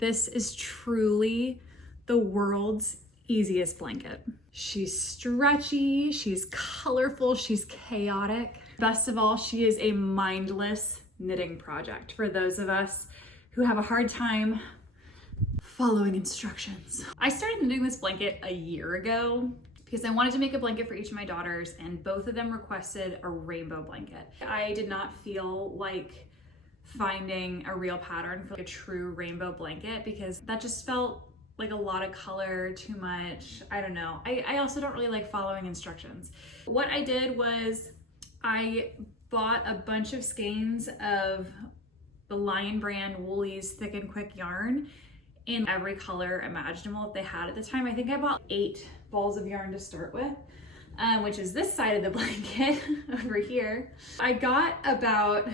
This is truly the world's easiest blanket. She's stretchy, she's colorful, she's chaotic. Best of all, she is a mindless knitting project for those of us who have a hard time following instructions. I started knitting this blanket a year ago because I wanted to make a blanket for each of my daughters, and both of them requested a rainbow blanket. I did not feel like finding a real pattern for like a true rainbow blanket because that just felt like a lot of color, too much. I don't know. I also don't really like following instructions. What I did was I bought a bunch of skeins of the Lion brand Woolies Thick and Quick yarn in every color imaginable that they had at the time. I think I bought 8 balls of yarn to start with, which is this side of the blanket over here. I got about,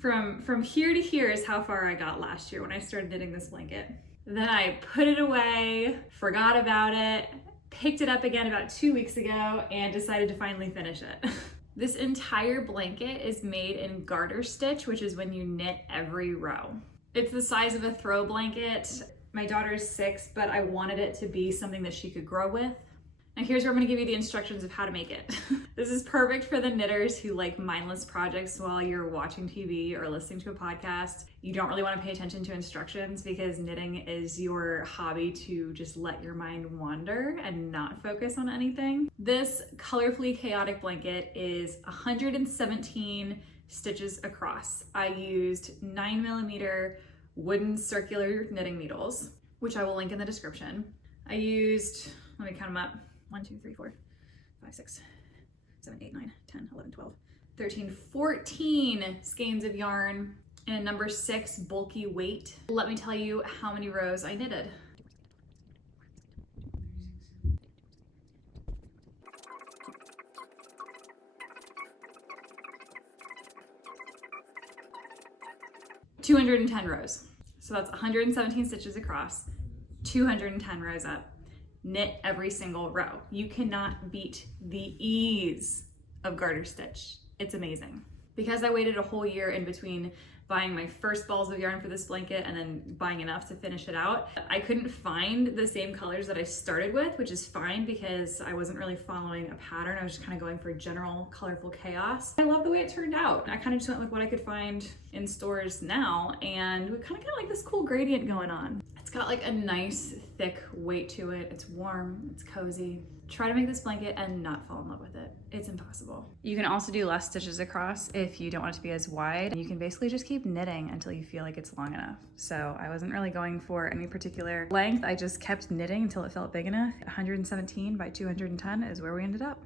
from here to here is how far I got last year when I started knitting this blanket. Then I put it away, forgot about it, picked it up again about 2 weeks ago, and decided to finally finish it. This entire blanket is made in garter stitch, which is when you knit every row. It's the size of a throw blanket. My daughter's 6, but I wanted it to be something that she could grow with. Now here's where I'm gonna give you the instructions of how to make it. This is perfect for the knitters who like mindless projects while you're watching TV or listening to a podcast. You don't really wanna pay attention to instructions because knitting is your hobby to just let your mind wander and not focus on anything. This colorfully chaotic blanket is 117 stitches across. I used 9mm wooden circular knitting needles, which I will link in the description. I used, let me count them up. 1, 2, 3, 4, 5, 6, 7, 8, 9, 10, 11, 12, 13, 14 skeins of yarn in a number 6 bulky weight. Let me tell you how many rows I knitted. $210 rows. So that's 117 stitches across, 210 rows up. Knit every single row. You cannot beat the ease of garter stitch. It's amazing. Because I waited a whole year in between buying my first balls of yarn for this blanket and then buying enough to finish it out, I couldn't find the same colors that I started with, which is fine because I wasn't really following a pattern. I was just kind of going for general colorful chaos. I love the way it turned out. I kind of just went with what I could find in stores now, and we kind of got like this cool gradient going on. It's got like a nice thick weight to it. It's warm, it's cozy. Try to make this blanket and not fall in love with it. It's impossible. You can also do less stitches across if you don't want it to be as wide. You can basically just keep knitting until you feel like it's long enough. So I wasn't really going for any particular length. I just kept knitting until it felt big enough. 117 by 210 is where we ended up.